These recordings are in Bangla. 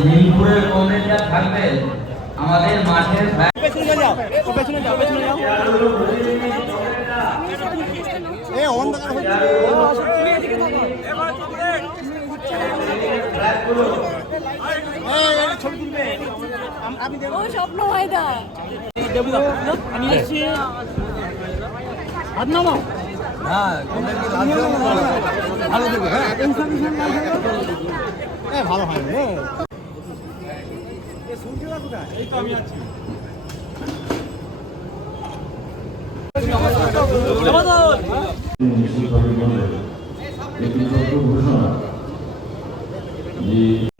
মিরপুরের কমরেডরা থাকবেন আমাদের মাঠের পেছনে যাও পেছনে যাও পেছনে যাও। এ অন্ধকার হচ্ছে এই,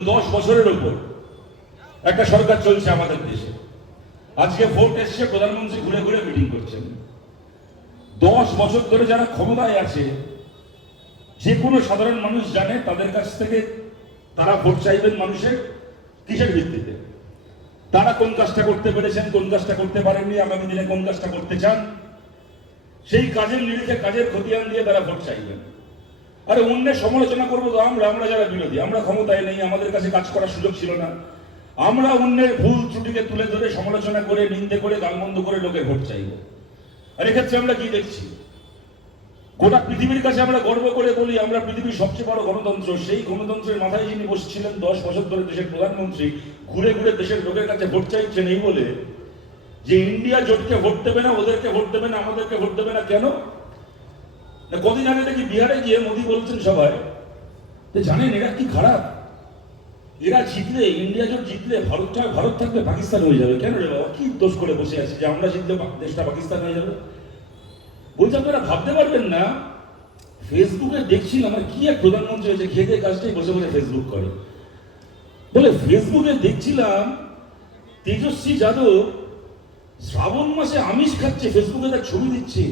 দশ বছরের উপর একটা সরকার চলছে আমাদের দেশে। আজকে ভোট এসছে, প্রধানমন্ত্রী ঘুরে ঘুরে মিটিং করছেন। দশ বছর ধরে যারা ক্ষমতায় আছে, যে কোনো সাধারণ মানুষ জানে তাদের কাছ থেকে তারা ভোট চাইবেন মানুষের কিসের ভিত্তিতে? তারা কোন কাজটা করতে পেরেছেন, কোন কাজটা করতে পারেননি, আগামী দিনে কোন কাজটা করতে চান? সেই কাজের নিরিখে কাজের খতিয়ান দিয়ে তারা ভোট চাইবেন। আরে অন্যের সমালোচনা করব তো আমরা আমরা যারা বিরোধী, আমরা ক্ষমতায় নেই, আমাদের কাছে কাজ করার সুযোগ ছিল না। আমরা অন্যের ভুল ত্রুটিকে তুলে ধরে সমালোচনা করে, নিন্দে করে, গালমন্দ করে লোকের ভোট চাইব। আর এক্ষেত্রে আমরা কি দেখছি? গোটা পৃথিবীর কাছে আমরা গর্ব করে বলি, আমরা পৃথিবীর সবচেয়ে বড় গণতন্ত্র। সেই গণতন্ত্রের মাথায় যিনি বসছিলেন দশ বছর ধরে দেশের প্রধানমন্ত্রী, ঘুরে ঘুরে দেশের লোকের কাছে ভোট চাইছেন এই বলে যে ইন্ডিয়া জোটকে ভোট দেবে না, ওদেরকে ভোট দেবে না, আমাদেরকে ভোট দেবে না, কেন? কদিন আগে দেখি বিহারে গিয়ে মোদি বলছেন সবাই যে জানেন এরা কি খারাপ? এরা জিতলে, ইন্ডিয়া জোট জিতলে ভারতটা, ভারত থাকবে পাকিস্তান হয়ে যাবে। কেন রে বাবা? কি দোষ করে বসে আছে যে আমরা জিতলে দেশটা পাকিস্তান হয়ে যাবে? বলছি, আপনারা ভাবতে পারবেন না, ফেসবুকে দেখছিলাম আমার কি এক প্রধানমন্ত্রী হয়েছে খেতে কাজটাই বসে বসে ফেসবুক করে। বলে, ফেসবুকে দেখছিলাম, তেজস্বী যাদব শ্রাবণ মাসে আমিষ খাচ্ছে, ফেসবুকে তার ছবি দিচ্ছে।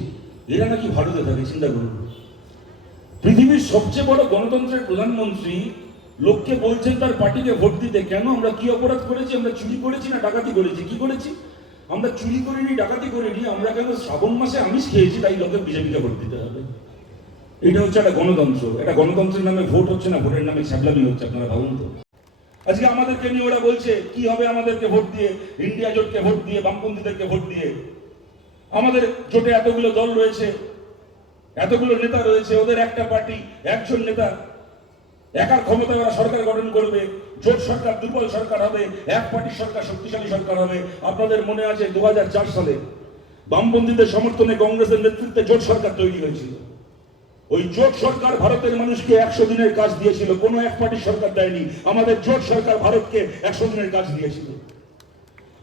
এরা নাকি ভারতে থাকে, চিন্তা করুন। পৃথিবীর সবচেয়ে বড় গণতন্ত্রের প্রধানমন্ত্রী লোককে বলছেন, তার পার্টিকে ভোট দিতে। কেন? আমরা কি অপরাধ করেছি? আমরা চুরি করেছি না ডাকাতি করেছি? কি করেছি? আমরা চুরি করিনি, ডাকাতি করিনি, আমরা কেন শ্রাবণ মাসে আমিষ খেয়েছি, তাই লোকে বিজেপিকে ভোট দিতে হবে। এটা হচ্ছে একটা গণতন্ত্র। এটা গণতন্ত্রের নামে ভোট হচ্ছে না, ভোটের নামে ছ্যাবলামি হচ্ছে, আপনারা ভাবুন তো। আজকে আমাদেরকে নিয়ে ওরা বলছে, কি হবে আমাদেরকে ভোট দিয়ে? ইন্ডিয়া জোটকে ভোট দিয়ে, বামপন্থীদেরকে ভোট দিয়ে? আমাদের জোটে এতগুলো দল রয়েছে, এতগুলো নেতা রয়েছে, ওদের একটা পার্টি, একজন নেতা একার ক্ষমতায় ওরা সরকার গঠন করবে, জোট সরকার, দুর্বল সরকার হবে, এক পার্টির সরকার শক্তিশালী সরকার হবে। আপনাদের মনে আছে দু সালে বামপন্থীদের সমর্থনে কংগ্রেসের নেতৃত্বে জোট সরকার তৈরি হয়েছিল। ওই জোট সরকার ভারতের মানুষকে একশো দিনের কাজ দিয়েছিল, কোনো এক পার্টির সরকার দেয়নি। আমাদের জোট সরকার ভারতকে একশো দিনের কাজ দিয়েছিল।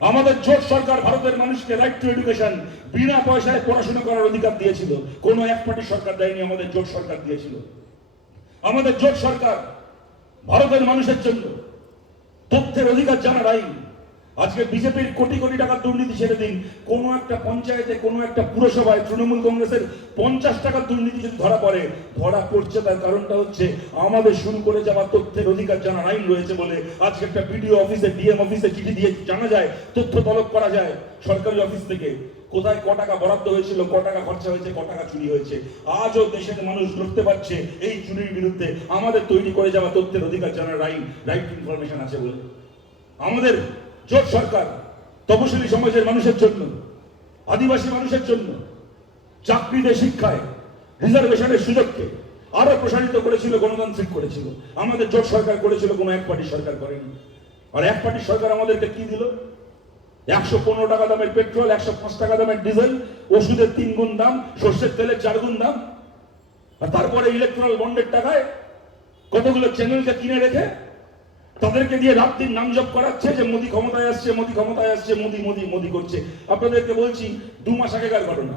আমাদের জোট সরকার ভারতের মানুষকে রাইট টু এডুকেশন বিনা পয়সায় পড়াশোনা করার অধিকার দিয়েছিল। কোনো এক পার্টি সরকার দেয়নি, আমাদের জোট সরকার দিয়েছিল। আমাদের জোট সরকার ভারতের মানুষের জন্য তথ্যের অধিকার জানার আইন। আজকে বিজেপির কোটি কোটি টাকার দুর্নীতি ছেড়ে দিন। কোনো একটা পঞ্চায়েতে, কোনো একটা পুরসভায় তৃণমূল কংগ্রেসের পঞ্চাশ টাকার দুর্নীতি যদি ধরা পড়ে, ধরা পড়ছে তার কারণটা হচ্ছে আমাদের শুরু করে যাওয়া তথ্যের অধিকার জানার আইন রয়েছে বলে আজকে একটা বিডিও অফিসে, ডিএম অফিসে চিঠি দিয়ে জানা যায়, তথ্য তলব করা যায় সরকারি অফিস থেকে। কোথায় ক টাকা বরাদ্দ হয়েছিল, ক টাকা খরচা হয়েছে, ক টাকা চুরি হয়েছে। আজও দেশের মানুষ লড়তে পারছে এই চুরির বিরুদ্ধে। আমাদের তৈরি করে যাওয়া তথ্যের অধিকার জানার রাইট রাইট ইনফরমেশন আছে বলে। আমাদের জোট সরকার তপশিলি সমাজের মানুষের জন্য, আদিবাসী মানুষের জন্য, চাকরিতে শিক্ষায়, রিজার্ভেশনের সুযোগকে আরও প্রসারিত করেছিল, গণতান্ত্রিক করেছিল। আমাদের জোট সরকার করেছিল, কোনো এক পার্টি সরকার করেনি। আর এক পার্টি সরকার আমাদেরকে কি দিল? একশো পনেরো টাকা দামের পেট্রোল, একশো পাঁচ টাকা দামের ডিজেল, ওষুধের তিন গুণ দাম, সর্ষের তেলের চার গুণ দাম। আর তারপরে ইলেকট্রাল বন্ডের টাকায় কতগুলো চ্যানেলকে কিনে রেখে তাদেরকে দিয়ে রাত দিন নাম জপ করাচ্ছে যে মোদি ক্ষমতায় আসছে, মোদি ক্ষমতায় আসছে, মোদি মোদি মোদি করছে। আপনাদেরকে বলছি, দু মাস আগেকার ঘটনা।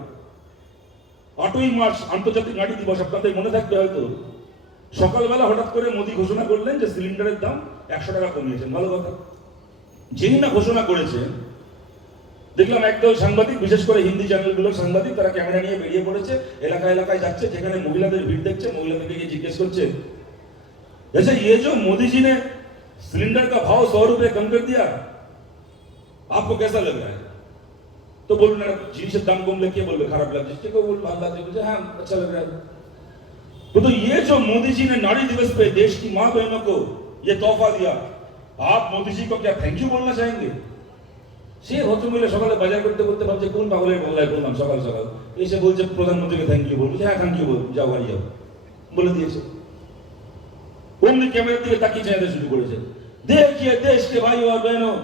আটই মার্চ আন্তর্জাতিক নারী দিবস, আপনাদের মনে থাকবে হয়তো। সকালবেলা হঠাৎ করে মোদি ঘোষণা করলেন যে সিলিন্ডারের দাম একশো টাকা কমিয়েছেন। ভালো কথা। যিনি না ঘোষণা করেছেন দেখলাম একদল সাংবাদিক বিশেষ করে হিন্দি চ্যানেলগুলোর সাংবাদিক তারা ক্যামেরা নিয়ে বেরিয়ে পড়েছে এলাকা এলাকায় যাচ্ছে যেখানে মহিলাদের ভিড় দেখছে মহিলাদেরকে গিয়ে জিজ্ঞেস করছে जैसे ये जो मोदी जी ने सिलेंडर का भाव सौ रुपए कम कर दिया आपको कैसा लग रहा है तो बोल ना जिनसे दाम कम लेके बोल खराब लग जिसके को बोल भाग लाते मुझे हाँ अच्छा लग रहा है तो, तो ये जो मोदी जी ने नारी दिवस पे देश की माँ बहनों को ये तोहफा दिया आप मोदी जी को क्या थैंक यू बोलना चाहेंगे সে ভদ্রমহিলা সকালে বাজার করতে করতে ভাবছে কোন পাগলের বল্লায় বললাম সকাল সকাল এসে বলছে প্রধানমন্ত্রীকে থ্যাংক ইউ বলছে হ্যাঁ থ্যাংক ইউ বল যাও বাড়ি যাও বলে দিয়েছে অমনি ক্যামেরার দিকে তাকিয়ে চাইতে শুরু করেছে देखिए देश के भाइयों और बहनों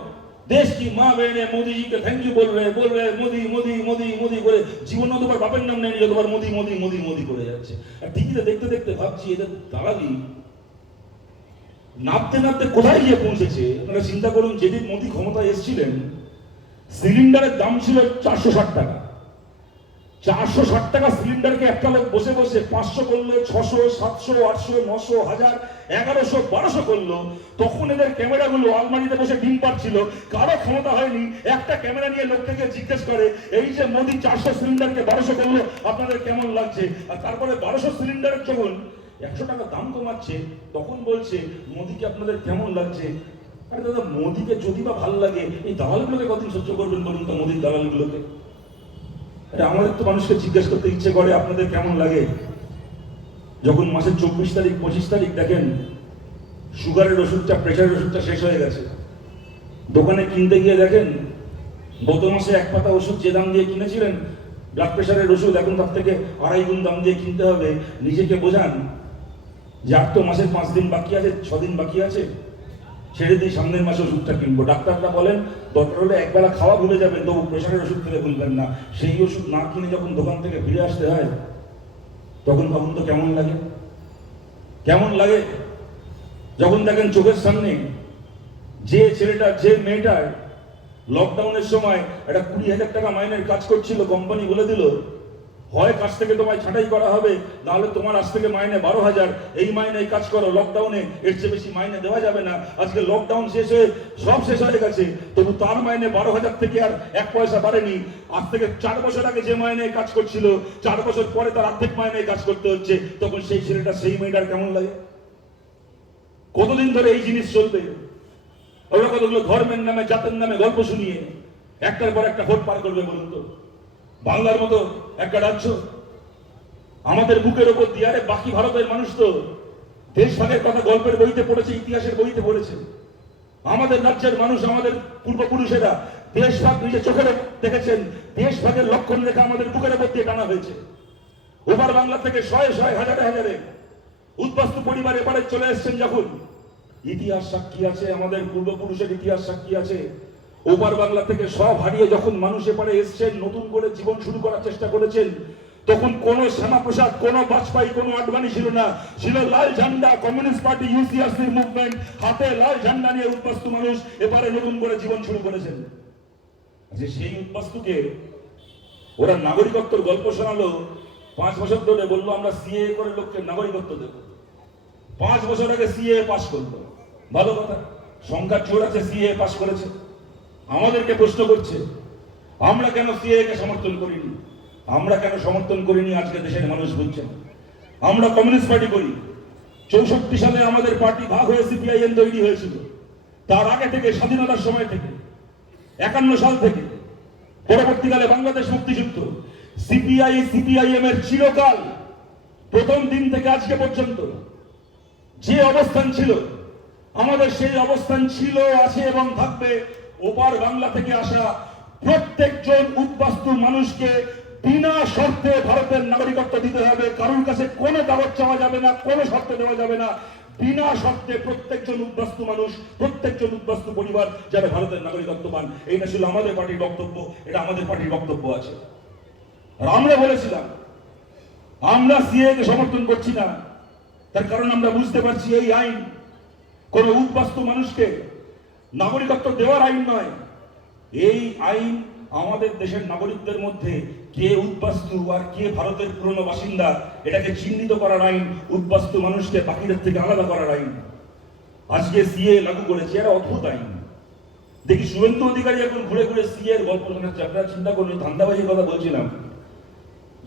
देश की माँ बहने मोदी जी के थैंक यू बोल रहे बोल रहे মোদি মোদি মোদি মোদি করে জীবন তোমার বাপের নাম নেই যতবার মোদি মোদি মোদি মোদি করে যাচ্ছে আর টিভিতে দেখতে দেখতে ভাবছি এদের দালালি নাপতে নাপতে কোথায় গিয়ে পৌঁছেছে আপনারা চিন্তা করুন যেদিন মোদি ক্ষমতায় এসেছিলেন সিলিন্ডারের দাম ছিল চারশো ষাট টাকা। চারশো ষাট টাকা সিলিন্ডারকে একটা লোক বসে বসে পাঁচশো করল, ছশো, সাতশো, আটশো, নশো, হাজার, এগারোশো, বারোশো করল। তখন এদের ক্যামেরাগুলো আলমারিতে বসে ডিম পাচ্ছিল কারও ক্ষমতা হয়নি। একটা ক্যামেরা নিয়ে লোক থেকে জিজ্ঞেস করে, এই যে মোদি চারশো সিলিন্ডারকে বারোশো করল, আপনাদের কেমন লাগছে? আর তারপরে বারোশো সিলিন্ডারের যখন একশো টাকা দাম কমাচ্ছে, তখন বলছে মোদিকে আপনাদের কেমন লাগছে? আরে দাদা, মোদিকে যদি বা ভালো লাগে, এই দালালগুলোকে কতদিন সহ্য করবেন বলুন তো, মোদির দালালগুলোকে? আরে আমাদের তো মানুষকে জিজ্ঞেস করতে ইচ্ছে করে, আপনাদের কেমন লাগে? যখন মাসের চব্বিশ তারিখ, পঁচিশ তারিখ দেখেন, সুগারের ওষুধটা, প্রেশারের ওষুধটা শেষ হয়ে গেছে। দোকানে কিনতে গিয়ে দেখেন, গত মাসে এক পাতা ওষুধ যে দাম দিয়ে কিনেছিলেন ব্লাড প্রেশারের ওষুধ, এখন তার থেকে আড়াই গুণ দাম দিয়ে কিনতে হবে। নিজেকে বোঝান যে আর তো মাসের পাঁচ দিন বাকি আছে, ছ দিন বাকি আছে। ছেড়ে দিয়ে সামনের মাসে ওষুধটা কিনবো। ডাক্তাররা বলেন, দরকার হলে একবেলা খাওয়া ভুলে যাবেন, তবু প্রেশারের ওষুধ খেলে ভুলবেন না। সেই ওষুধ না কিনে যখন দোকান থেকে ফিরে আসতে হয়, তখন ভাবুন তো কেমন লাগে। কেমন লাগে? যখন দেখেন চোখের সামনে যে ছেলেটা, যে মেয়েটার লকডাউনের সময় একটা কুড়ি হাজার টাকা মাইনের কাজ করছিল কোম্পানি বলে দিল হয় কাজ থেকে তোমায় ছাঁটাই করা হবে। নাহলে তোমার আজ থেকে মাইনে বারো হাজার। এই মাইনে কাজ করো লকডাউনে এর চেয়ে বেশি মাইনে দেওয়া যাবে না। আজকে লকডাউন শেষ হয়ে সব শেষ হয়ে গেছে। তবু তার মাইনে বারো হাজার থেকে আর এক পয়সা বাড়েনি। আজ থেকে চার বছর আগে যে মাইনে কাজ করছিল, চার বছর পরে তার অর্ধেক মাইনে কাজ করতে হচ্ছে। তখন সেই ছেলেটা সেই মেয়েটার কেমন লাগে? কতদিন ধরে এই জিনিস চলবে? ওরা কতগুলো ধর্মের নামে, জাতের নামে গল্প শুনিয়ে একটার পর একটা ভোট পার করবে বলুন তো? বাংলার মতো একটা রাজ্য। আমাদের বুকের ওপর দিয়ে আরে বাকি ভারতের মানুষ তো দেশভাগের কথা গল্পের বইতে পড়েছে, ইতিহাসের বইতে পড়েছে। আমাদের রাজ্যের মানুষ, আমাদের পূর্বপুরুষেরা দেশভাগ নিজে চোখে দেখেছেন, দেশভাগের লক্ষণ রেখা আমাদের বুকের ওপর দিয়ে টানা হয়েছে। ওপার বাংলা থেকে শয়ে শয়ে হাজারে হাজারে উদ্বাস্তু পরিবার এবারে চলে এসেছেন যখন। ইতিহাস সাক্ষী আছে, আমাদের পূর্বপুরুষের ইতিহাস সাক্ষী আছে। ওপার বাংলা থেকে সব হারিয়ে যখন মানুষ এপারে এসছেন নতুন করে জীবন শুরু করার চেষ্টা করেছেন, তখন কোন শ্যামাপ্রসাদ, কোন বাজপেয়ী, কোন আডবাণী ছিল না। ছিল লাল ঝান্ডা, কমিউনিস্ট পার্টি ইউসিআরসি মুভমেন্ট, হাতে লাল ঝান্ডা নিয়ে উদ্বাস্তু মানুষ এবারে নতুন করে জীবন শুরু করেছেন। যে সেই উদ্বাস্তুকে ওরা নাগরিকত্বর গল্প শোনালো, পাঁচ বছর ধরে বলল, আমরা সিএ করে লোককে নাগরিকত্ব দেবো। পাঁচ বছর আগে সিএ পাস করল। ভালো কথা, সংখ্যা চোর আছে সিএ পাস করেছে। আমাদেরকে প্রশ্ন করছে, আমরা কেন সিএ কে সমর্থন করিনি? আমরা কেন সমর্থন করিনি? আজকে দেশের মানুষ বলছেন। আমরা কমিউনিস্ট পার্টি করি। চৌষট্টি সালে আমাদের পার্টি ভাগ হয়ে সিপিআইএম তৈরি হয়েছিল। তার আগে থেকে, স্বাধীনতার সময় থেকে, একান্ন সাল থেকে, পরবর্তীকালে বাংলাদেশ মুক্তিযুদ্ধ সিপিআই সিপিআইএম এর চিরকাল, প্রথম দিন থেকে আজকে পর্যন্ত, যে অবস্থান ছিল, আমাদের সেই অবস্থান ছিল, আছে এবং থাকবে ওপার বাংলা থেকে আসা প্রত্যেকজন উদ্বাস্তু মানুষকে বিনা শর্তে ভারতের নাগরিকত্ব দিতে হবে। কারোর কাছে কোনো কাগজ চাওয়া যাবে না, কোনো শর্ত দেওয়া যাবে না। বিনা শর্তে প্রত্যেকজন উদ্বাস্তু মানুষ, প্রত্যেকজন উদ্বাস্তু পরিবার যারা ভারতের নাগরিকত্ব পান। এইটা ছিল আমাদের পার্টির বক্তব্য, এটা আমাদের পার্টির বক্তব্য আছে। আর আমরা বলেছিলাম, আমরা সিএ কে সমর্থন করছি না। তার কারণ আমরা বুঝতে পারছি এই আইন কোন উদ্বাস্তু মানুষকে নাগরিকত্ব দেওয়ার আইন নয়। এই আইন আমাদের দেশের নাগরিকদের মধ্যে কে উদ্বাস্তু আর কে ভারতের পুরনো বাসিন্দা, এটাকে চিহ্নিত করার আইন, উদ্বাস্তু মানুষকে বাকিদের থেকে আলাদা করার আইন। আজকে সিএ লাগু করেছে, এরা অদ্ভুত আইন। দেখি শুভেন্দু অধিকারী এখন ঘুরে ঘুরে সিএ এর গল্প শোনাচ্ছে। আপনারা চিন্তা করুন ধান্দাবাজির কথা বলছিলাম।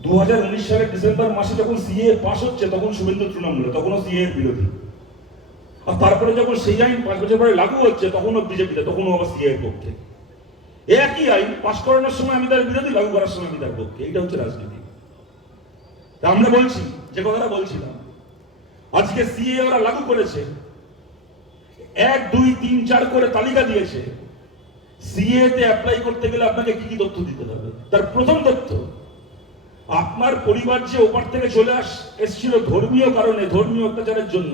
দু হাজার উনিশ সালের ডিসেম্বর মাসে যখন সিএ পাস হচ্ছে, তখন শুভেন্দু তৃণমূলে, তখনও সিএ এর বিরোধী। আর তারপরে যখন সেই আইন পাঁচ বছর পরে লাগু হচ্ছে তখনও বিজেপিতে তখনও আবার এর পক্ষে। একই আইন পাশ করানোর সময় আমি তার বিরোধী, লাগু করার সময় আমি তার পক্ষে। এটা হচ্ছে রাজনীতি। তা আমরা বলছি, যে কথাটা বলছিলাম, আজকে সিএ ওরা লাগু করেছে, এক, দুই, তিন, চার করে তালিকা দিয়েছে সিএ তে অ্যাপ্লাই করতে গেলে আপনাকে কি কি তথ্য দিতে হবে? তার প্রথম তথ্য, আপনার পরিবার যে ওপার থেকে চলে আস, এসেছিল ধর্মীয় কারণে, ধর্মীয় অত্যাচারের জন্য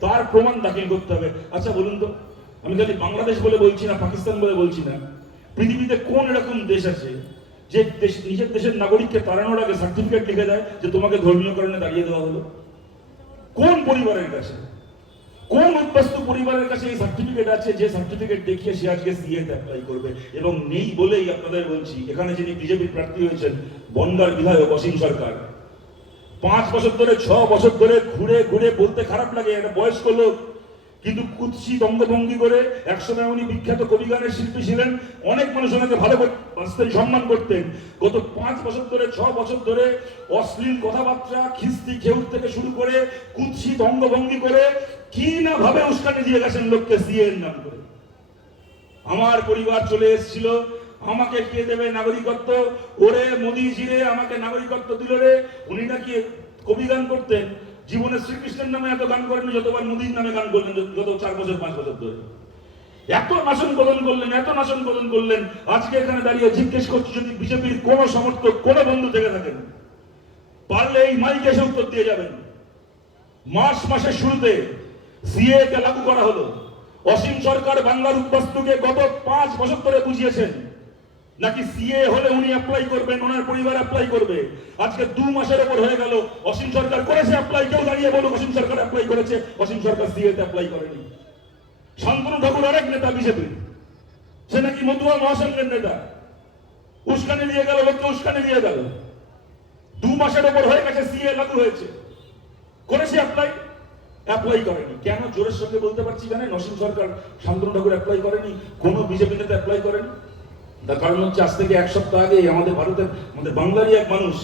তার প্রমাণ দাখিল করতে হবে। আচ্ছা বলুন তো, আমি খালি বাংলাদেশ বলে বলছি না, পাকিস্তান বলে বলছি না? পৃথিবীতে কোন এরকম দেশ আছে যে দেশ, নিজের দেশের নাগরিককে তাড়ানোর আগে সার্টিফিকেট লিখে দেয় যে তোমাকে ধর্মীয় কারণে দাঁড়িয়ে দেওয়া হলো? কোন পরিবারের কাছে? কোন উদ্বাস্তু পরিবারের কাছে এই সার্টিফিকেট আছে যে সার্টিফিকেট দেখিয়ে সে আজকে সিএ অ্যাপ্লাই করবে? এবং নেই বলেই আপনাদের বলছি, এখানে যিনি বিজেপির প্রার্থী হয়েছেন, বনগার বিধায়ক অসীম সরকার পাঁচ বছর ধরে, ছ বছর ধরে ঘুরে ঘুরে বলতে খারাপ লাগে, একটা বয়স্ক লোক, কিন্তু কুৎসি দঙ্গভঙ্গি করে একসময় উনি বিখ্যাত কবিগানের শিল্পী ছিলেন। অনেক মানুষ ওনাকে ভালো বাঁচতেন সম্মান করতেন। গত পাঁচ বছর ধরে, ছ বছর ধরে অশ্লীল কথাবার্তা, খিস্তি খেউট থেকে শুরু করে কুৎসি দঙ্গভঙ্গি করে কি না ভাবে উস্কানি দিয়ে গেছেন লোককে সিএ এর নাম করে। আমার পরিবার চলে এসেছিল আমাকে কে দেবে নাগরিকত্ব? ওরে মোদিজি রে, আমাকে নাগরিকত্ব দিল রে। উনি নাকি কবি গান করতেন। জীবনে শ্রীকৃষ্ণের নামে এত গান করেন যতবার মোদির নামে গান করলেন গত চার বছর, পাঁচ বছর ধরে। এত নাশন কদন করলেন, এত নাশন কদন করলেন। আজকে এখানে দাঁড়িয়ে জিজ্ঞেস করছি, যদি বিজেপির কোন সমর্থক, কোন বন্ধু থেকে থাকেন, পারলে এই মাইকে এসে উত্তর দিয়ে যাবেন। মার্চ মাসের শুরুতে সিএ কে লাগু করা হলো। অসীম সরকার বাংলার উদ্বাস্তুকে গত পাঁচ বছর ধরে বুঝিয়েছেন। নাকি সিএ হলে উনি অ্যাপ্লাই করবেন, ওনার পরিবার অ্যাপ্লাই করবে? আজকে দু মাসের উপর হয়ে গেল, অসীম সরকার করেছে অ্যাপ্লাই কেউ দাঁড়িয়ে বলুক, অসীম সরকার অ্যাপ্লাই করেছে, অসীম সরকার সিএ তে অ্যাপ্লাই করেনি। শান্তনু ঠাকুর আরেক নেতা বিজেপি সে নাকি মতুয়া মহাসংঘের নেতা। উস্কানি দিয়ে গেল, লোককে উস্কানি দিয়ে গেল। দু মাসের উপর হয়ে গেছে সিএ লাগু হয়েছে। করেছে অ্যাপ্লাই অ্যাপ্লাই করেনি। কেন? জোরের সঙ্গে বলতে পারছি জানেন, অসীম সরকার শান্তনু ঠাকুর অ্যাপ্লাই করেনি, কোনো বিজেপি নেতা অ্যাপ্লাই করেনি। তার কারণ হচ্ছে আজ থেকে এক সপ্তাহ আগে আমাদের ভারতের আমাদের বাংলারই এক মানুষ,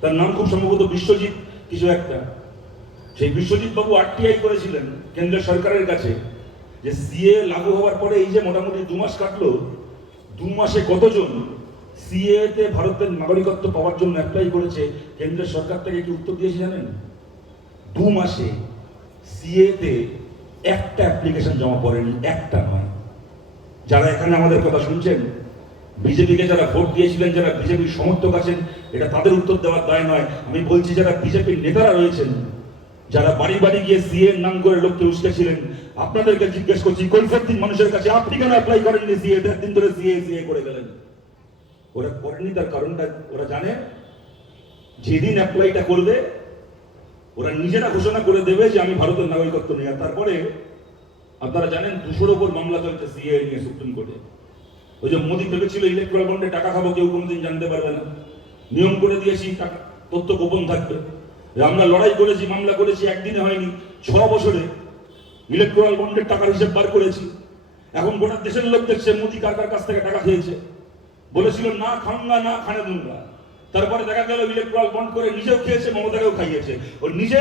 তার নাম খুব সম্ভবত বিশ্বজিৎ কিছু একটা। সেই বিশ্বজিৎ বাবু আরটিআই করেছিলেন কেন্দ্র সরকারের কাছে, যে সিএ লাগু হওয়ার পরে এই যে মোটামুটি দু মাস কাটলো, দু মাসে কতজন সিএ তে ভারতের নাগরিকত্ব পাওয়ার জন্য অ্যাপ্লাই করেছে কেন্দ্রের সরকার থেকে কি উত্তর দিয়েছে জানেন? দু মাসে সিএ তে একটা অ্যাপ্লিকেশন জমা পড়েনি, একটা নয়। যারা এখানে আমাদের কথা শুনছেন বিজেপিকে যারা ভোট দিয়েছিলেন, যারা বিজেপির সমর্থক আছেন, এটা তাদের উত্তর দেওয়ার দায় নয়। আমি বলছি, যারা বিজেপির নেতারা রয়েছেন, যারা বাড়ি বাড়ি গিয়ে সিএ নাম করে লোককে উস্কেছিলেন আপনাদেরকে জিজ্ঞেস করছি কৈফুদ্দিন মানুষের কাছে আপনি কেন অ্যাপ্লাই করেননি সিএ? দিন ধরে সিএ সিএ করে গেলেন। ওরা করেনি তার কারণটা ওরা জানে। যেদিন অ্যাপ্লাইটা করবে, ওরা নিজেরা ঘোষণা করে দেবে যে আমি ভারতের নাগরিকত্ব আর তারপরে, আপনারা জানেন, দুশোর ওপর মামলা চলছে সিএ নিয়ে সুপ্রিম কোর্টে। ওই যে মোদী ভেবেছিল ইলেকট্রাল বন্ডে টাকা খাব, কেউ কোনোদিন জানতে পারবে না। নিয়ম করে দিয়েছি, টাকা, তথ্য গোপন থাকবে। আমরা লড়াই করেছি, মামলা করেছি, একদিনে হয়নি, ছ বছরে ইলেকট্রাল বন্ডের টাকার হিসেব বার করেছি। এখন গোটা দেশের লোক দেখছে, মোদী কার কার কাছ থেকে টাকা খেয়েছে। বলেছিল, না খাঙ্গা না খানে দুঙ্গা। তারপরে দেখা গেল ইলেকট্রাল বন্ড করে নিজেও খেয়েছে, মমতাকেও খাইয়েছে। ওর নিজে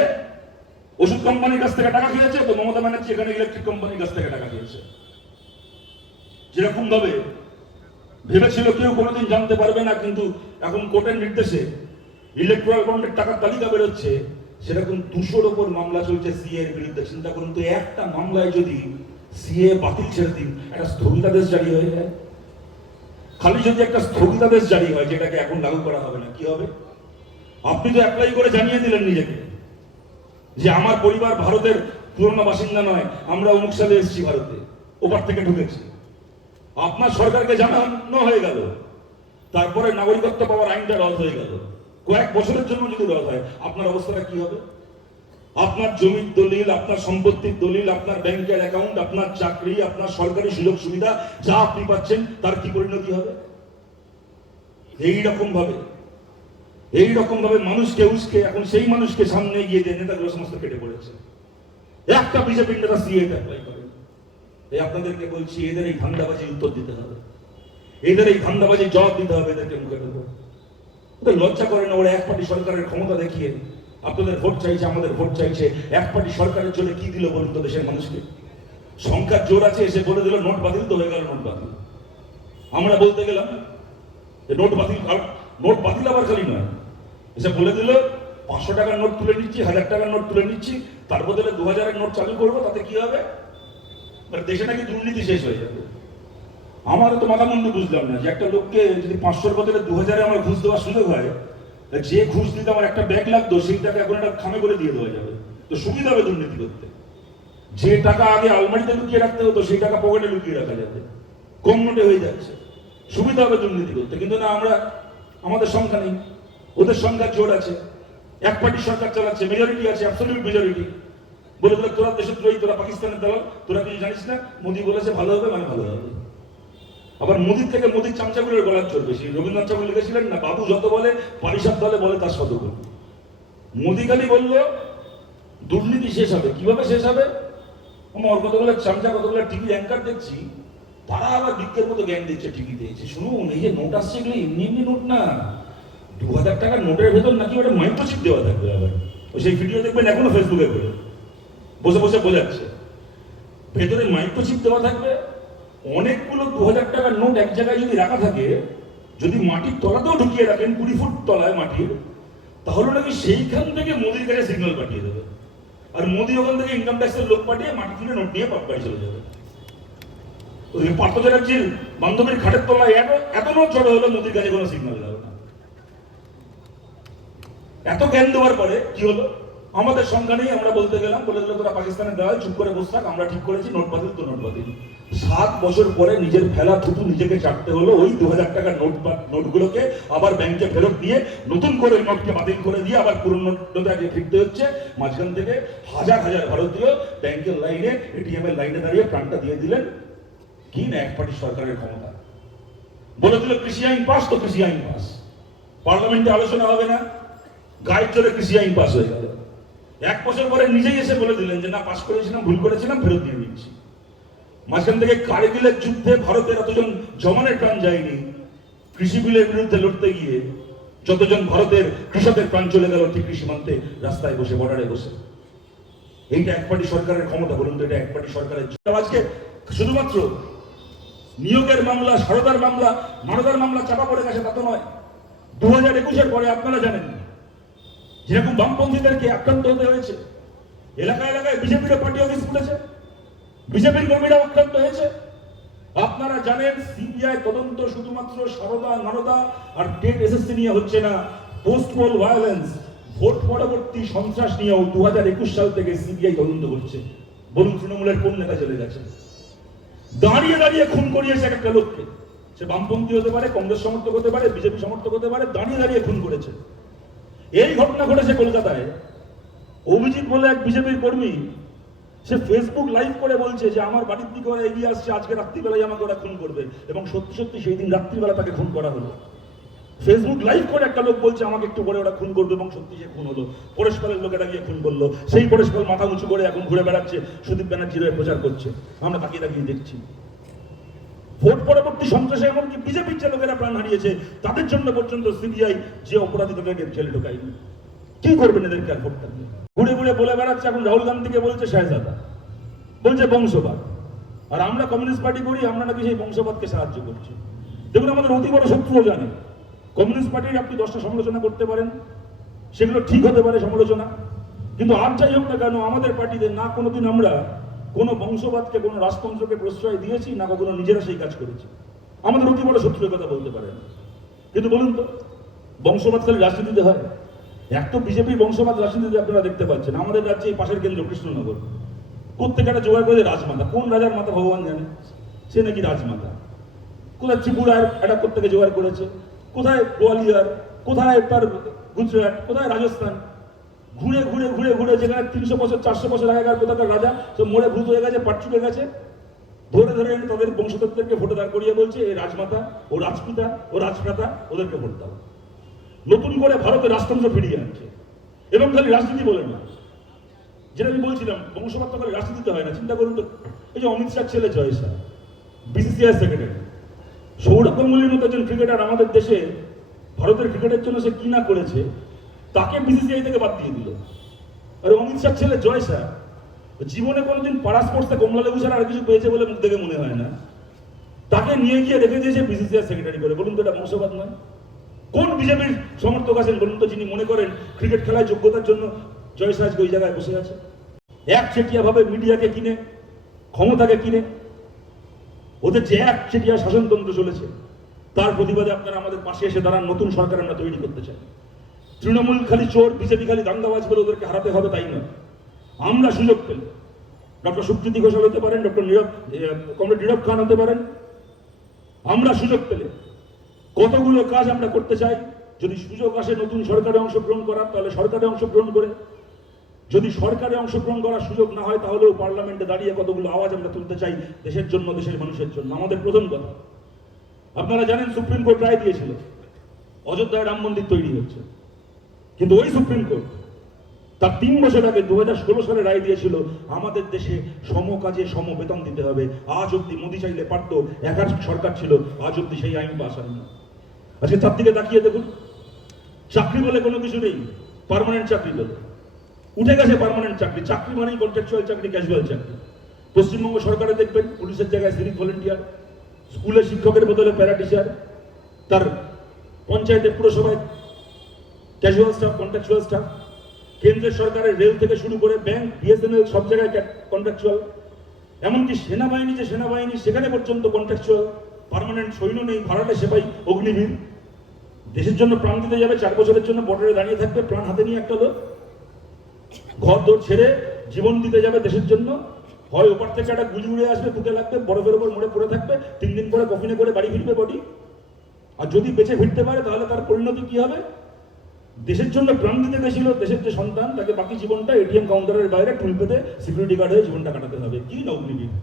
ওষুধ কোম্পানির কাছ থেকে টাকা খেয়েছে, তো মমতা ব্যানার্জি এখানে ইলেকট্রিক কোম্পানির কাছ থেকে টাকা খেয়েছে। যেরকম ভাবে ভেবেছিল কেউ কোনোদিন জানতে পারবে না, কিন্তু এখন কোর্টের নির্দেশে ইলেকট্রাল বন্ডের টাকার তালিকা বেরোচ্ছে। সেরকম দুশোর ওপর মামলা চলছে সিএ এর বিরুদ্ধে। চিন্তা করুন তো, একটা মামলায় যদি সিএ বাতিল ছেড়ে দিন, একটা স্থগিতাদেশ জারি হয়ে যায়। খালি যদি একটা স্থগিতাদেশ জারি হয়, যেটাকে এখন লাগু করা হবে না, কি হবে? আপনি তো অ্যাপ্লাই করে জানিয়ে দিলেন নিজেকে যে আমার পরিবার ভারতের পুরনো বাসিন্দা নয়, আমরা অমুক সালে এসেছি ভারতে, ওপার থেকে ঢুকেছি। আপনার সরকারকে জানানো হয়ে গেল। তারপরে নাগরিকত্ব পাওয়ার আইনটা রদ হয়ে গেল। কয়েক বছরের জন্য যদি রদ হয়, আপনার অবস্থাটা কি হবে? আপনার জমির দলিল, আপনার সম্পত্তির দলিল, আপনার ব্যাংকের অ্যাকাউন্ট, আপনার চাকরি, আপনার সরকারি সুযোগ সুবিধা, যা আপনি পাচ্ছেন, তার কি পরিণতি হবে? এই রকম ভাবে এই রকম ভাবে মানুষকে উস্কে, এখন সেই মানুষকে সামনে গিয়ে যে নেতাগুলো সমস্ত কেটে পড়েছে। একটা বিজেপির নেতা সিএ করে। এই আপনাদেরকে বলছি, এদের এই ধান্দাবাজির উত্তর দিতে হবে। এদের এই ধান্দাবাজির জবাব দিতে হবে এদেরকে মুখে দেবো লজ্জা করে না, ওরা এক পার্টি সরকারের ক্ষমতা দেখিয়ে আপনাদের ভোট চাইছে, আমাদের ভোট চাইছে। এক পার্টি সরকারের জন্য কি দিল বলুন তো দেশের মানুষকে? সংখ্যার জোর আছে, এসে বলে দিল, নোট বাতিল তো হয়ে গেল, নোট বাতিল। আমরা বলতে গেলাম যে নোট বাতিল নোট বাতিল আবার খালি নয়। এসে বলে দিল, পাঁচশো টাকার নোট তুলে নিচ্ছি, হাজার টাকার নোট তুলে নিচ্ছি, তার বদলে দু হাজারের নোট চালু করব, তাতে কি হবে? মানে দেশে নাকি দুর্নীতি শেষ হয়ে যাবে। আমারও তো মাথা মুন্ডু বুঝলাম না যে একটা লোককে যদি পাঁচশোর বদলে দু হাজারে আমার ঘুষ দেওয়ার সুযোগ হয় যে ঘুষ দিতে আমার একটা ব্যাগ লাগতো, সেই টাকা এখন একটা খামে করে দিয়ে দেওয়া যাবে। তো সুবিধা হবে দুর্নীতি করতে। যে টাকা আগে আলমারিতে লুকিয়ে রাখতে হতো, সেই টাকা পকেটে লুকিয়ে রাখা যাবে। কম নোটে হয়ে যাচ্ছে। সুবিধা হবে দুর্নীতি করতে। কিন্তু না, আমরা, আমাদের সংখ্যা নেই। ওদের সংখ্যার জোর আছে। এক পার্টি সরকার চালাচ্ছে মেজরিটি আছে অ্যাবসলিউট মেজরিটি বলে তোরা দেশের দেশদ্রোহী তোরা পাকিস্তানের দালাল, তোরা কিছু জানিস না? মোদি বলেছে ভালো হবে মানে ভালো হবে। আবার মোদির থেকে মোদির চামচাগুলোর গলার চোর বেশি। রবীন্দ্রনাথ ঠাকুর লিখেছিলেন না, বাবু যত বলে পারিষদ দলে বলে তার শতগুণ মোদি খালি বলল, দুর্নীতি শেষ হবে। কীভাবে শেষ হবে? আমার কতগুলো চামচা, কতগুলো টিভি অ্যাঙ্কার দেখছি, তারা আবার বিজ্ঞের মতো জ্ঞান দিচ্ছে টিভিতে দিয়েছে। শুনুন, এই যে নোট আসছে এগুলো এমনি এমনি নোট না। দু হাজার টাকার নোটের ভেতর নাকি ওটা মাইক্রোচিপ দেওয়া থাকবে আবার। ওই সেই ভিডিও দেখবেন এখনও ফেসবুকে করে। বসে বসে বোঝাচ্ছে। ভেতরে মাইক্রোচিপ দেওয়া থাকবে। অনেকগুলো দু হাজার টাকার নোট এক জায়গায় যদি রাখা থাকে, যদি মাটির তলাতেও ঢুকিয়ে রাখেন, কুড়ি ফুট তলায় মাটির, তাহলে নাকি সেইখান থেকে মোদির কাছে সিগন্যাল পাঠিয়ে দেবে। আর মোদি ওখান থেকে ইনকাম ট্যাক্সের লোক পাঠিয়ে মাটি তুলে নোট নিয়ে বাড়ি চলে যাবে। পার্থ চ্যাটার্জির বান্ধবীর খাটের তলায় এত এত নোট জড়ো হলো মোদির কাছে কোনো সিগন্যাল গেল না। এত জ্ঞান দেওয়ার পরে কি হলো? আমাদের সংখ্যা নেই, আমরা বলতে গেলাম, বলে দিল, তোরা পাকিস্তানের দেওয়া চুপ করে বসে থাক, আমরা ঠিক করেছি, নোট বাতিল তো নোট বাতিল। সাত বছর পরে নিজের ফেলা থুতু নিজেকে চাটতে হলো, ওই দু হাজার টাকার নোট নোটগুলোকে আবার ব্যাংকে ফেরত দিয়ে নতুন করে ওই নোটকে বাতিল করে দিয়ে আবার পুরনো নোটটাকে ফিরতে হচ্ছে। মাঝখান থেকে হাজার হাজার ভারতীয় ব্যাংকের লাইনে এটিএম এর লাইনে দাঁড়িয়ে প্রাণটা দিয়ে দিলেন। কি না এক পার্টি সরকারের ক্ষমতা? বলে দিল, কৃষি আইন পাস তো কৃষি আইন পাস। পার্লামেন্টে আলোচনা হবে না। গায়ের জোরে কৃষি আইন পাস হয়ে গেল। এক বছর পরে নিজেই এসে বলে দিলেন যে, না পাস করেছিলাম, ভুল করেছিলাম, ফেরত দিয়ে দিচ্ছি। মাঝখান থেকে কারিগিলের যুদ্ধে ভারতের এতজন জমানের প্রাণ যায়নি। কৃষি বিলের বিরুদ্ধে লড়তে গিয়ে যতজন ভারতের কৃষকের প্রাণ চলে গেল, ঠিক সীমান্তে রাস্তায় বসে, বর্ডারে বসে। এইটা এক পার্টি সরকারের ক্ষমতা, বলুন তো, এটা এক পার্টি সরকারের আজকে শুধুমাত্র নিয়োগের মামলা, সারদার মামলা মানদার মামলা চাপা পড়ে গেছে, তা তো নয়। দু হাজার একুশের পরে আপনারা জানেন যেরকম বামপন্থীদেরকে আক্রান্ত হতে হয়েছে, এলাকায় এলাকায় বিজেপির পার্টি অফিস খুলেছে, বিজেপির কর্মীরা আক্রান্ত হয়েছে। আপনারা জানেন, সিবিআই তদন্ত শুধুমাত্র সারদা, নারদা আর টেট এসএসসি নিয়ে হচ্ছে না পোস্ট পোল ভায়োলেন্স ভোট পরবর্তী সন্ত্রাস নিয়েও দু হাজার একুশ সাল থেকে সিবিআই তদন্ত করছে। বলুন, তৃণমূলের কোন নেতা চলে গেছে? দাঁড়িয়ে দাঁড়িয়ে খুন করিয়েছে এক একটা লোককে। সে বামপন্থী হতে পারে, কংগ্রেস সমর্থক হতে পারে, বিজেপি সমর্থক হতে পারে, দাঁড়িয়ে দাঁড়িয়ে খুন করেছে। এই ঘটনা ঘটেছে কলকাতায়। অভিজিৎ বলে এক বিজেপির কর্মী, সে ফেসবুক লাইভ করে বলছে যে, আমার বাড়ির দিকে ওরা এগিয়ে আসছে, আজকে রাত্রিবেলায় আমাকে ওরা খুন করবে। এবং সত্যি সত্যি সেই দিন রাত্রিবেলা তাকে খুন করা হলো। ফেসবুক লাইভ করে একটা লোক বলছে, আমাকে একটু পরে ওরা খুন করবে এবং সত্যি সে খুন হলো। পরেশপালের লোকেরা গিয়ে খুন করল। সেই পরেশপাল মাথা উঁচু করে এখন ঘুরে বেড়াচ্ছে। সুদীপ ব্যানার্জির প্রচার করছে। আমরা তাকিয়ে তাকিয়ে দেখছি। ভোট পরবর্তী সন্ত্রাসে এমনকি বিজেপির যে লোকেরা প্রাণ হারিয়েছে, তাদের জন্য পর্যন্ত সিবিআই যে অপরাধী তাদেরকে জেলে ঢোকায়নি। কি করবেন এদেরকে আর ভোটটা দিয়ে? ঘুরে ঘুরে বলে বেড়াচ্ছে, এখন রাহুল গান্ধীকে বলছে শাহজাদা। বলছে বংশবাদ। আর আমরা কমিউনিস্ট পার্টি করি, আমরা নাকি সেই বংশবাদকে সাহায্য করছি। দেখুন, আমাদের অতি বড় শত্রুও জানে, কমিউনিস্ট পার্টির আপনি দশটা সমালোচনা করতে পারেন, সেগুলো ঠিক হতে পারে সমালোচনা। কিন্তু আর যাই হোক না কেন, আমাদের পার্টিতে না কোনোদিন আমরা কোনো বংশবাদকে, কোনো রাজতন্ত্রকে প্রশ্রয় দিয়েছি না কখনো নিজেরা সেই কাজ করেছি। আমাদের অতি বড় শত্রুর কথা বলতে পারেন। কিন্তু বলুন তো, বংশবাদ খালি রাজনীতিতে হয় এক তো বিজেপির বংশবাদ রাজনীতিতে আপনারা দেখতে পাচ্ছেন। আমাদের রাজ্যে এই পাশের কেন্দ্র কৃষ্ণনগর। প্রত্যেক একটা জোগাড় করেছে রাজমাতা। কোন রাজার মাতা ভগবান জানে? সে নাকি রাজমাতা। কোথায় ত্রিপুরার একটা প্রত্যেকে জোগাড় করেছে? কোথায় গোয়ালিয়র? কোথায় তার গুজরাট? কোথায় রাজস্থান? ঘুরে ঘুরে ঘুরে ঘুরে যেখানে তিনশো বছর, চারশো বছর আগেকার কোথাকার রাজা, সে মরে ভূত হয়ে গেছে পাট চুকে গেছে। ধরে ধরে তাদের বংশধরদেরকে ভোটে দাঁড় করিয়ে বলছে এই রাজমাতা, ও রাজপিতা, ও রাজপ্রাতা, ওদেরকে ভোট দাও। নতুন করে ভারতের রাজতন্ত্র ফিরিয়ে আনছে। এবং খালি রাজনীতি বলে না। যেটা আমি বলছিলাম বংশবাদ তো খালি রাজনীতিতে হয় না। চিন্তা করুন তো, এই যে অমিত শাহ ছেলে জয় শাহ বিসিসিআই সেক্রেটারি সৌরভ গাঙ্গুলির মতো একজন ক্রিকেটার আমাদের দেশে, ভারতের ক্রিকেটের জন্য সে কি না করেছে তাকে বিসিসিআই থেকে বাদ দিয়ে দিল। আর অমিত শাহ ছেলে জয় শাহ। জীবনে কোনোদিন পাড়া স্পোর্টসে কমলা লেবু ছাড়া আর কিছু পেয়েছে বলে মুখ দেখে মনে হয় না। তাকে নিয়ে গিয়ে রেখে দিয়েছে বিসিসিআই সেক্রেটারি করে। বলুন তো এটা বংশবাদ নয়? কোন বিজেপির সমর্থক আছেন বলুন তো, যিনি মনে করেন ক্রিকেট খেলায় যোগ্যতার জন্য জয় শাহ ওই জায়গায় বসে আছে? এক চেটিয়া ভাবে মিডিয়াকে কিনে, ক্ষমতাকে কিনে, ওদের যে এক চেটিয়া শাসনতন্ত্র চলেছে, তার প্রতিবাদে আপনারা আমাদের পাশে এসে দাঁড়ান, নতুন সরকার আমরা তৈরি করতে চাই। তৃণমূল খালি চোর, বিজেপি খালি দাঙ্গাবাজ বলে ওদেরকে হারাতে হবে, তাই নয়। আমরা সুযোগ পেলে। ডক্টর সুপ্রীতি ঘোষাল হতে পারেন, ডক্টর নীরব কমরেড নীরব খান হতে পারেন। আমরা সুযোগ পেলে। কতগুলো কাজ আমরা করতে চাই, যদি সুযোগ আসে নতুন সরকারে অংশগ্রহণ করার, তাহলে সরকারে অংশগ্রহণ করে। যদি সরকারে অংশগ্রহণ করার সুযোগ না হয়, তাহলেও পার্লামেন্টে দাঁড়িয়ে কতগুলো আওয়াজ আমরা তুলতে চাই, দেশের জন্য, দেশের মানুষের জন্য। আমাদের প্রথম কথা। আপনারা জানেন সুপ্রিম কোর্ট রায় দিয়েছিল। অযোধ্যায় রাম মন্দির তৈরি হচ্ছে কিন্তু ওই সুপ্রিম কোর্ট তার তিন বছর আগে দু হাজার ষোলো সালে রায় দিয়েছিল, আমাদের দেশে সম কাজে সম বেতন দিতে হবে। আজ অব্দি মোদি চাইলে পারতো, একার সরকার ছিল, আজ অব্দি সেই আইন পাস হয়নি। আজকে তার দিকে তাকিয়ে দেখুন, চাকরি বলে কোনো কিছু নেই পারমানেন্ট চাকরি বলে। উঠে গেছে পার্মানেন্ট চাকরি চাকরি মানেই কন্ট্রাকচুয়াল চাকরি ক্যাজুয়াল চাকরি। পশ্চিমবঙ্গ সরকারে দেখবেন, পুলিশের জায়গায় সিভিক ভলেন্টিয়ার স্কুলে শিক্ষকের বদলে প্যারা টিচার তার পঞ্চায়েতে পুরসভায় ক্যাজুয়াল স্টাফ কন্ট্রাকচুয়াল স্টাফ কেন্দ্রের সরকারের রেল থেকে শুরু করে ব্যাংক বিএসএনএল সব জায়গায় কন্ট্রাকচুয়াল এমনকি সেনাবাহিনী যে সেনাবাহিনী, সেখানে পর্যন্ত কন্ট্রাকচুয়াল পার্মানেন্ট সৈন্য নেই, ভাড়াটে সেপাই, অগ্নিবীর। দেশের জন্য প্রাণ দিতে যাবে, চার বছরের জন্য বর্ডারে দাঁড়িয়ে থাকবে, প্রাণ হাতে নিয়ে একটা লোক। ঘর দৌড় ছেড়ে জীবন দিতে যাবে দেশের জন্য। হয় ওপার থেকে একটা গুলি উড়ে আসবে বুকে লাগবে, বরফের উপর মরে পড়ে থাকবে, তিন দিন পরে কফিনে করে বাড়ি ফিরবে বডি আর যদি বেঁচে ফিরতে পারে, তাহলে তার পরিণতি কি হবে? দেশের জন্য প্রাণ দিতে গেছিল, দেশের যে সন্তান, তাকে বাকি জীবনটা এটিএম কাউন্টারের বাইরে টুল পেতে সিকিউরিটি গার্ড হয়ে জীবনটা কাটাতে হবে। কি না অগ্নিবীর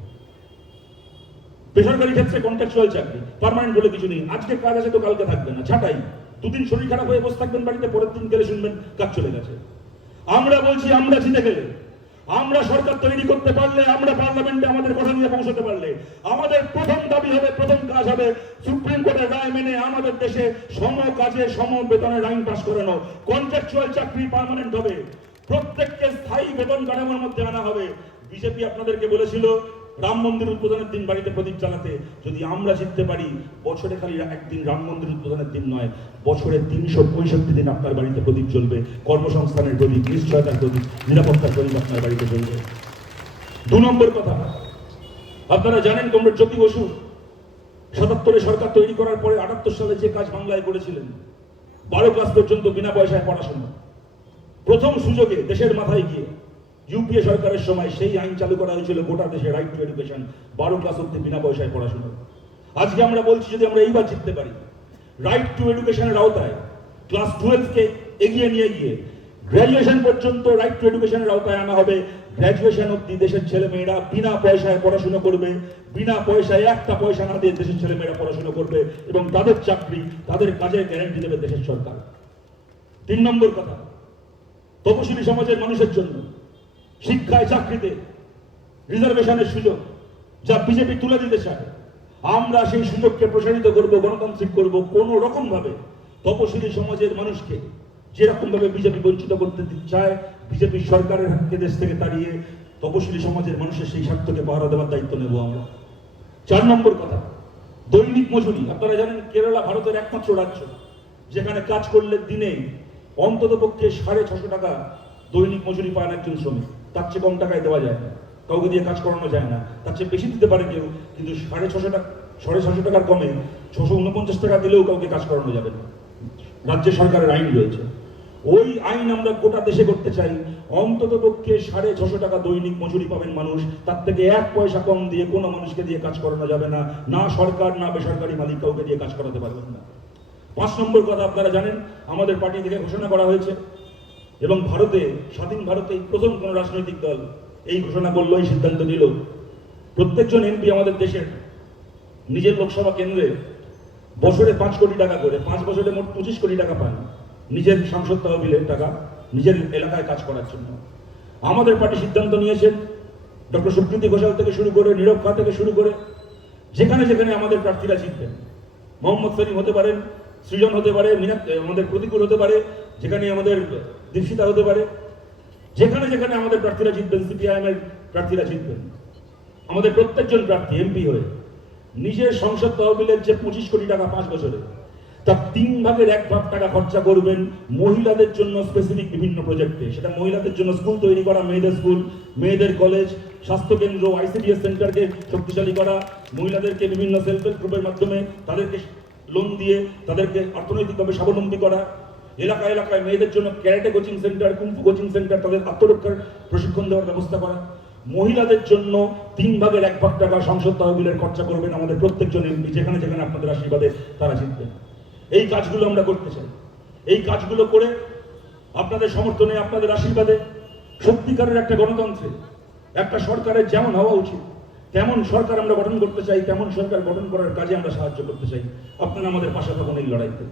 বেসরকারি ক্ষেত্রে কন্ট্রাকচুয়াল চাকরি পারমানেন্ট বলে কিছু নেই। আজকে কাজ আছে তো কালকে থাকবে না, ছাটাই। দুদিন শরীর খারাপ হয়ে বসে থাকবেন বাড়িতে, পরের দিন গেলে শুনবেন, কাজ চলে গেছে। আমরা বলছি, আমরা জিতে গেলে। আমরা সরকার তৈরি করতে পারলে, আমরা পার্লামেন্টে আমাদের কথা নিয়ে পৌঁছতে পারলে, আমাদের প্রথম দাবি হবে, প্রথম কাজ হবে সুপ্রিম কোর্টের রায় মেনে আমাদের দেশে সম কাজে, সম বেতনের আইন পাশ করানো কন্ট্রাকচুয়াল চাকরি পার্মানেন্ট হবে। প্রত্যেককে স্থায়ী বেতন কাঠামোর মধ্যে আনা হবে। বিজেপি আপনাদেরকে বলেছিল রাম মন্দির উদ্বোধনের দিন বাড়িতে প্রদীপ জ্বালাতে যদি আমরা জিততে পারি, বছরে খালি একদিন রাম মন্দির উদ্বোধনের দিন নয়, বছরে তিনশো পঁয়ষট্টি দিন আপনার বাড়িতে প্রদীপ জ্বলবে, কর্মসংস্থানের প্রদীপ, নিশ্চয়তার প্রদীপ, নিরাপত্তার প্রদীপ আপনার বাড়িতে জ্বলবে। দু নম্বর কথা, আপনারা জানেন কমরেড জ্যোতি বসু, সাতাত্তরে সরকার তৈরি করার পরে আটাত্তর সালে যে কাজ বাংলায় করেছিলেন, বারো ক্লাস পর্যন্ত বিনা পয়সায় পড়াশোনা। প্রথম সুযোগে দেশের মাথায় গিয়ে ইউপিএ সরকারের সময় সেই আইন চালু করা হয়েছিল গোটা দেশে রাইট টু এডুকেশন বারো ক্লাস অব্দি বিনা পয়সায় পড়াশোনা। আজকে আমরা বলছি যদি আমরা এইবার জিততে পারি রাইট টু এডুকেশনের আওতায় ক্লাস টুয়েলভকে এগিয়ে নিয়ে গিয়ে গ্র্যাজুয়েশন পর্যন্ত রাইট টু এডুকেশনের আওতায় আনা হবে। গ্র্যাজুয়েশন অব্দি দেশের ছেলেমেয়েরা বিনা পয়সায় পড়াশোনা করবে। বিনা পয়সায় একটা পয়সা না দিয়ে দেশের ছেলেমেয়েরা পড়াশোনা করবে এবং তাদের চাকরি, তাদের কাজের গ্যারান্টি দেবে দেশের সরকার। তিন নম্বর কথা, তপশিলি সমাজের মানুষের জন্য শিক্ষায় চাকরিতে রিজার্ভেশনের সুযোগ যা বিজেপি তুলে দিতে চায়। আমরা সেই সুযোগকে প্রসারিত করব, গণতান্ত্রিক করব কোনো রকম ভাবে তপশিলি সমাজের মানুষকে যেরকম ভাবে বিজেপি বঞ্চিত করতে চায়, বিজেপি সরকারের হাতকে দেশ থেকে তাড়িয়ে তপশিলি সমাজের মানুষের সেই স্বার্থকে পাহারা দেওয়ার দায়িত্ব নেব আমরা। চার নম্বর কথা, দৈনিক মজুরি। আপনারা জানেন কেরালা ভারতের একমাত্র রাজ্য, যেখানে কাজ করলে দিনে অন্তত পক্ষে সাড়ে ছশো টাকা দৈনিক মজুরি পান একজন শ্রমিক। তার চেয়ে কম টাকায় দেওয়া যায়। কাউকে দিয়ে কাজ করানো যায় না। তার চেয়ে বেশি দিতে পারে কেউ, কিন্তু সাড়ে ছশো টাকা সাড়ে ছশো টাকার কমে ছশো উনপঞ্চাশ টাকা দিলেও কাউকে কাজ করানো যাবে না। রাজ্য সরকারের আইন রয়েছে। ওই আইন আমরা গোটা দেশে করতে চাই। অন্তত পক্ষে সাড়ে ছশো টাকা দৈনিক মজুরি পাবেন মানুষ। তার থেকে এক পয়সা কম দিয়ে কোনো মানুষকে দিয়ে কাজ করানো যাবে না। না সরকার, না বেসরকারি মালিক কাউকে দিয়ে কাজ করাতে পারবেন না। পাঁচ নম্বর কথা আপনারা জানেন। আমাদের পার্টি থেকে ঘোষণা করা হয়েছে। এবং ভারতে, স্বাধীন ভারতে প্রথম কোন রাজনৈতিক দল এই ঘোষণা করল, এই সিদ্ধান্ত নিল। প্রত্যেকজন এমপি আমাদের দেশের, নিজের লোকসভা কেন্দ্রে বছরে পাঁচ কোটি টাকা করে, পাঁচ বছরে মোট পঁচিশ কোটি টাকা পান, নিজের সাংসদ তহবিলের টাকা, নিজের এলাকায় কাজ করার জন্য। আমাদের পার্টি সিদ্ধান্ত নিয়েছেন ডক্টর সুপ্রীতি ঘোষাল থেকে শুরু করে, নীরব খা থেকে শুরু করে, যেখানে যেখানে আমাদের প্রার্থীরা জিতবেন। মোহাম্মদ সলিম হতে পারেন সৃজন হতে পারে আমাদের প্রতিকূল হতে পারে, যেখানে আমাদের দীক্ষিতা হতে পারে, যেখানে যেখানে আমাদের প্রার্থীরা জিতবেন সিপিআইএম এর প্রার্থীরা জিতবেন। আমাদের প্রত্যেকজন প্রার্থী এমপি হয়ে, নিজের সংসদ তহবিলের যে পঁচিশ কোটি টাকা পাঁচ বছরে, তার তিন ভাগের এক ভাগ টাকা খরচা করবেন মহিলাদের জন্য স্পেসিফিক বিভিন্ন প্রজেক্টে সেটা মহিলাদের জন্য স্কুল তৈরি করা, মেয়েদের স্কুল মেয়েদের কলেজ স্বাস্থ্যকেন্দ্র আইসিডিএস সেন্টারকে শক্তিশালী করা, মহিলাদেরকে বিভিন্ন সেলফ হেল্প গ্রুপের মাধ্যমে তাদেরকে লোন দিয়ে তাদেরকে অর্থনৈতিকভাবে স্বাবলম্বী করা। এলাকা এলাকায় মেয়েদের জন্য karate coaching centre kung fu coaching centre তাদের আত্মরক্ষার প্রশিক্ষণ দেওয়ার ব্যবস্থা করা। মহিলাদের জন্য তিন ভাগের এক ভাগ টাকা সংসদ তহবিলের খরচা করবেন আমাদের প্রত্যেকজন এমপি যেখানে যেখানে আপনাদের আশীর্বাদে তারা জিতবেন। এই কাজগুলো আমরা করতে চাই। এই কাজগুলো করে আপনাদের সমর্থনে, আপনাদের আশীর্বাদে সত্যিকারের একটা গণতন্ত্রে, একটা সরকারের যেমন হওয়া উচিত তেমন সরকার আমরা গঠন করতে চাই তেমন সরকার গঠন করার কাজে আমরা সাহায্য করতে চাই, আপনারা আমাদের পাশে থাকুন এই লড়াইতে।